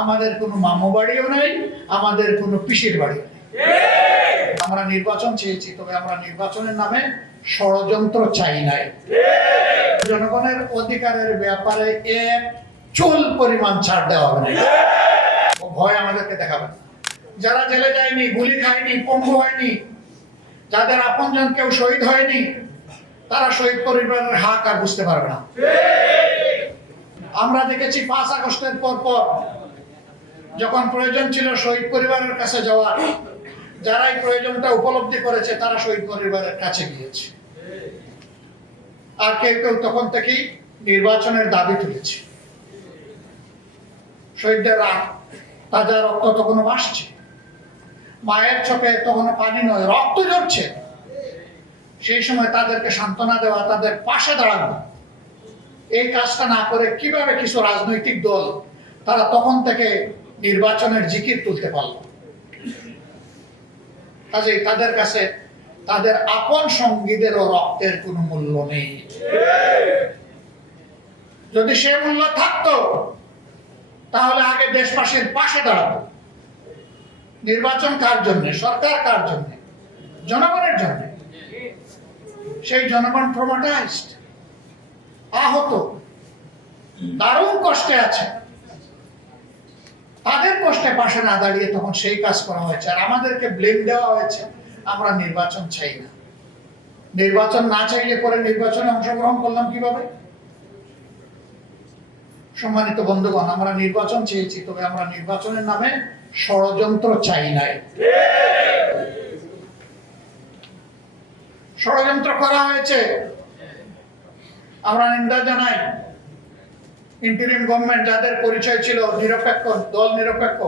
আমাদের কোনো মামু বাড়িও নাই, আমাদের কোনো পিসির বাড়িও নেই। আমরা নির্বাচন চেয়েছি, তবে আমরা নির্বাচনের নামে ষড়যন্ত্র চাই নাই। জনগণের অধিকারের ব্যাপারে এক চুল পরিমাণ ছাড় দেওয়া হবে না। ভয় আমাদেরকে দেখাবেন। যারা জেলে যায়নি, গুলি খায়নি, পঙ্গু হয়নি, যাদের আপনজন কেউ শহীদ হয়নি, তারা শহীদ পরিবারের হাক আর বুঝতে পারবে না। আমরা দেখেছি 5 আগস্টের পর যখন প্রয়োজন ছিল শহীদ পরিবারের কাছে যাওয়ার, যারা এই প্রয়োজনটা উপলব্ধি করেছে তারা শহীদ পরিবারের কাছে গিয়েছে। আর কেউ কেউ তখন থেকেই নির্বাচনের দাবি তুলেছে। শহীদদের তাজা রক্ত তখনও ভাসছে, মায়ের চোখে তখনও পানি নয়, রক্ত ঝরছে। সেই সময় তাদেরকে সান্ত্বনা দেওয়া, তাদের পাশে দাঁড়ানো, এই কাজটা না করে কিভাবে কিছু রাজনৈতিক দল তারা তখন থেকে নির্বাচনের জিকির তুলতে পারল? কাজেই তাদের কাছে তাদের আপন সঙ্গীদেরও রক্তের কোনো মূল্য নেই। যদি সে মূল্য থাকতো তাহলে আগে দেশবাসীর পাশে দাঁড়াতো। নির্বাচন কার জন্য? সরকার কার জন্য? জনগণের জন্য। সেই জনগণ ট্রমাটাইজড, আহত, দারুণ কষ্টে আছে। তাদের কষ্টে পাশে না দাঁড়িয়ে তখন সেই কাজ করা হয়েছে, আর আমাদেরকে ব্লেম দেওয়া হয়েছে আমরা নির্বাচন চাই না। নির্বাচন না চাইলে পরে নির্বাচনে অংশগ্রহণ করলাম কিভাবে? সম্মানিত বন্ধুগণ, আমরা নির্বাচন চেয়েছি, তবে আমরা নির্বাচনের নামে ষড়যন্ত্র চাই নাই। ষড়যন্ত্র করা হয়েছে, আমরা নিন্দা জানাই। ইন্টারিম গভর্নমেন্ট যাদের পরিচয় ছিল নিরপেক্ষ, দল নিরপেক্ষ,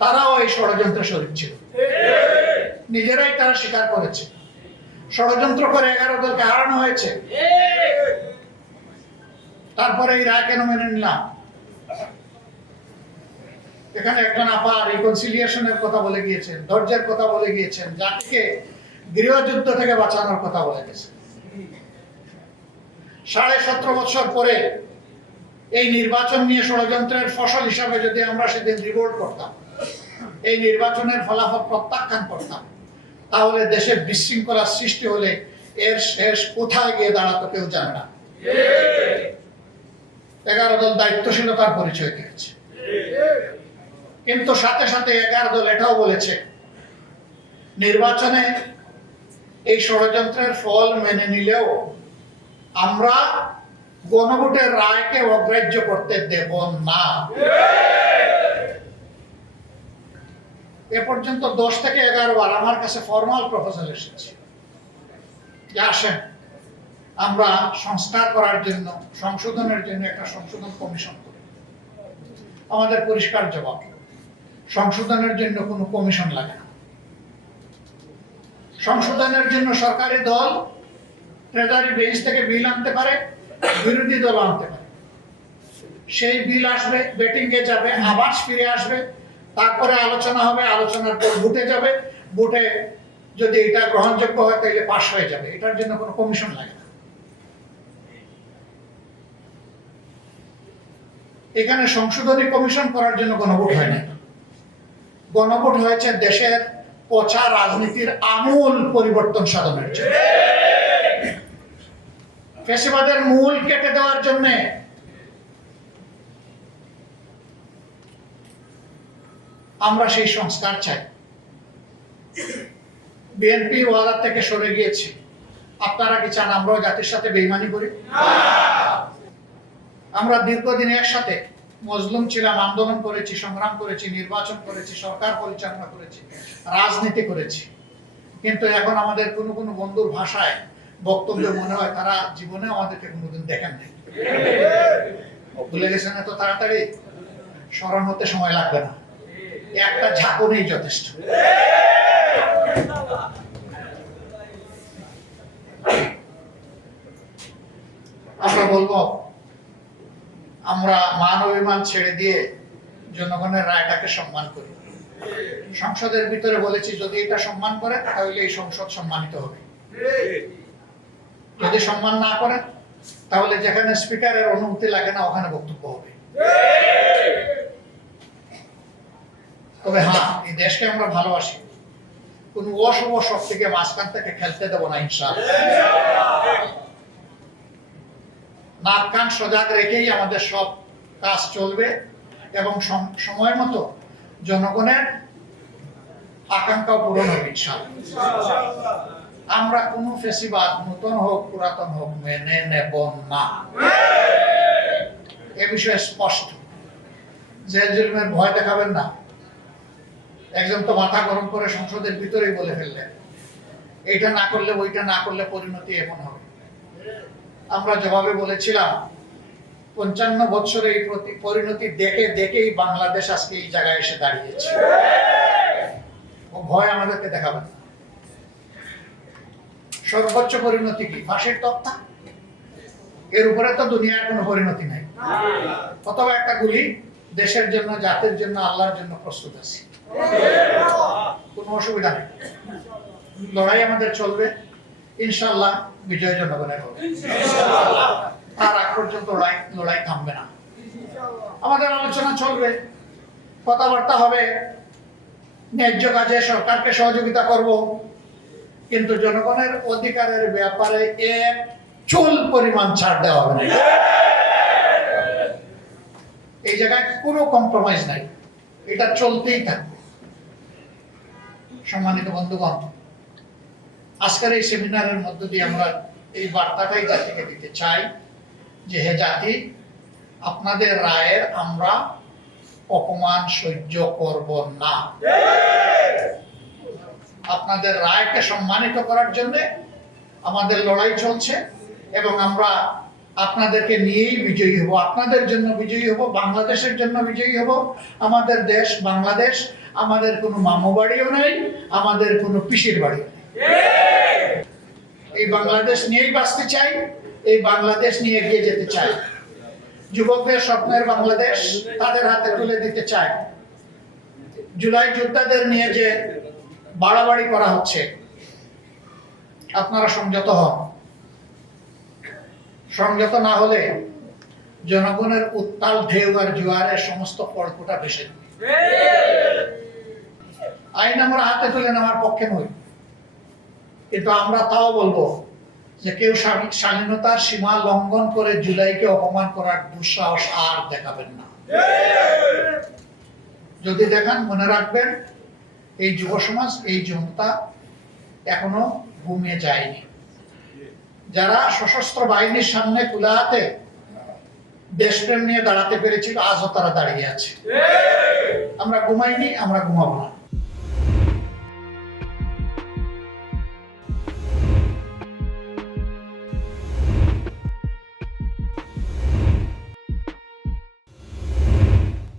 তারাও এই ষড়যন্ত্রে শরীক ছিল। নিজেরাই তারা স্বীকার করেছে ষড়যন্ত্র করে 11 দলকে হারানো হয়েছে। তারপরে এই রায় কেন মেনে নিলাম? এখানে একজন আপা রিকনসিলিয়েশনের কথা বলে গিয়েছেন, ধৈর্যের কথা বলে গিয়েছেন, জাতিকে গৃহযুদ্ধ থেকে বাঁচানোর কথা বলে গেছেন। 17.5 বছর পরে এই নির্বাচন নিয়ে ষড়যন্ত্রের ফসল হিসাবে যদি আমরা সেদিন রিভোল্ট করতাম, এই নির্বাচনের ফলাফল প্রত্যাখ্যান করতাম, তাহলে দেশের বিশৃঙ্খলা সৃষ্টি হলে এর শেষ কোথায় গিয়ে দাঁড়াতো কেউ জানে না। 11 দল দায়িত্বশীলতার পরিচয় দিয়েছে, কিন্তু সাথে সাথে 11 দল এটাও বলেছে নির্বাচনে এই ষড়যন্ত্রের ফল মেনে নিলেও আমরা গণভোটের রায়কে অগ্রাহ্য করতে দেব না। এ পর্যন্ত 10 থেকে 11 বার আমার কাছে ফরমাল প্রপোজাল এসেছে যে আসেন আমরা সংস্কার করার জন্য, সংশোধনের জন্য একটা সংশোধন কমিশন করি। আমাদের পরিষ্কার জবাব, সংশোধনের জন্য কোনো কমিশন লাগে না। সংশোধনের জন্য সরকারি দল ট্রেজারি বেঞ্চ থেকে বিল আনতে পারে, বিরোধী দল আনতে পারে। সেই বিল আসবে, বেটিংয়ে যাবে, আবার ফিরে আসবে, তারপরে আলোচনা হবে, আলোচনার পর ভোটে যাবে, ভোটে যদি এটা গ্রহণযোগ্য হয় তাহলে পাস হয়ে যাবে। এটার জন্য কোনো কমিশন লাগে না। এখানে সংশোধনী কমিশন করার জন্য গণভোট হয় না। গণভোট হয়েছে দেশের পচা রাজনীতির আমূল পরিবর্তন সাধনের জন্য, ফ্যাসিবাদের মূল কেটে দেওয়ার জন্য। আমরা সেই সংস্কার চাই। বিএনপি ওয়াদা থেকে সরে গিয়েছে। আপনারা কি চান আমরাও জাতির সাথে বেইমানি করি? আমরা দীর্ঘদিন একসাথে মজলুম ছিলাম, আন্দোলন করেছি, সংগ্রাম করেছি, নির্বাচন করেছি, সরকার পরিচালনা করেছি, রাজনীতি করেছি, কিন্তু এখন আমাদের কোনো কোনো বন্ধুর ভাষায় বক্তব্য মনে হয় তারা জীবনে আমাদেরকে কোনোদিন দেখেন নাই। ভুলে গেছেন এত তাড়াতাড়ি? স্মরণ হতে সময় লাগবে না, একটা ঝাঁকুনিই যথেষ্ট। আমরা বলবো আমরা মান অভিমান ছেড়ে দিয়ে জনগণের রায়টাকে সম্মান করি। সংসদের ভিতরে বলেছি যদি এটা সম্মান করে তাহলে এই সংসদ সম্মানিত হবে, যদি সম্মান না করে তাহলে যেখানে স্পিকারের অনুমতি লাগে না ওখানে বক্তব্য হবে। তবে হ্যাঁ, এই দেশকে আমরা ভালোবাসি, কোন অশুভ শক্তিকে মাঝখান থেকে খেলতে দেবো না ইনশাআল্লাহ। নাক কান সজাগ রেখেই আমাদের সব কাজ চলবে এবং সময় মতো জনগণের আকাঙ্ক্ষা পূরণ হবে ইনশাআল্লাহ। আমরা কোনো ফেসিবাদ নতুন হোক পুরাতন হোক মেনে নেব না, এ বিষয়ে স্পষ্ট। জেল জুলুমের ভয় দেখাবেন না। একজন তো মাথা গরম করে সংসদের ভিতরেই বলে ফেললেন, এইটা না করলে ওইটা না করলে পরিণতি এমন হবে। আমরা জবাবে বলেছিলাম 55 বছরে এই পরিণতি দেখে দেখেই বাংলাদেশ আজকে এই জায়গায় এসে দাঁড়িয়েছে। ও ভয় আমাদেরকে দেখাবেন না। সর্বোচ্চ পরিণতি কি? ফাঁসির তক্তা। এর উপরে তো দুনিয়ার কোনো পরিণতি নাই। অথবা একটা গুলি, দেশের জন্য, জাতির জন্য, আল্লাহর জন্য প্রস্তুত আছি, কোনো অসুবিধা নেই। লড়াই আমাদের চলবে, ইনশাআল্লাহ বিজয় জনগণের হবে। তার আগ পর্যন্ত লড়াই থামবে না। আমাদের আলোচনা চলবে, কথাবার্তা হবে, ন্যায্য কাজে সরকারকে সহযোগিতা করব, কিন্তু জনগণের অধিকারের ব্যাপারে এক চুল পরিমাণ ছাড় দেওয়া হবে না। এই জায়গায় কোনো কম্প্রোমাইজ নাই, এটা চলতেই থাকবে। সম্মানিত বন্ধুগণ, আজকের এই সেমিনারের মধ্য দিয়ে আমরা এই বার্তাটাই জাতিকে দিতে চাই যে হে জাতি, আপনাদের রায়ের আমরা অপমান সহ্য করব না। আপনাদের রায়কে সম্মানিত করার জন্য আমাদের লড়াই চলছে এবং আমরা আপনাদেরকে নিয়েই বিজয়ী হব, আপনাদের জন্য বিজয়ী হব, বাংলাদেশের জন্য বিজয়ী হব। আমাদের দেশ বাংলাদেশ, আমাদের কোনো মামু বাড়িও নাই, আমাদের কোনো পিসির বাড়িও নেই। এই বাংলাদেশ নিয়েই বাঁচতে চাই, এই বাংলাদেশ নিয়ে এগিয়ে যেতে চাই। যুবকদের স্বপ্নের বাংলাদেশ তাদের হাতে তুলে দিতে চাই। জুলাই যোদ্ধাদের নিয়ে যে বাড়াবাড়ি করা হচ্ছে, আপনারা সংযত হন। সংযত না হলে জনগণের উত্তাল ঢেউ আর জোয়ারের সমস্ত ফড়ফোঁটা ভেসে যাবে। আইন আমরা হাতে তুলে নেওয়ার পক্ষে নই, কিন্তু আমরা তাও বলবো যে কেউ স্বাধীনতার সীমা লঙ্ঘন করে জুলাইকে অপমান করার দুঃসাহস আর দেখাবেন না। যদি দেখান, মনে রাখবেন এই যুব সমাজ, এই জনতা এখনো ঘুমিয়ে যায়নি। যারা সশস্ত্র বাহিনীর সামনে খোলা হাতে দেশপ্রেম নিয়ে দাঁড়াতে পেরেছিল, আজও তারা দাঁড়িয়ে আছে। আমরা ঘুমাইনি, আমরা ঘুমাবো না।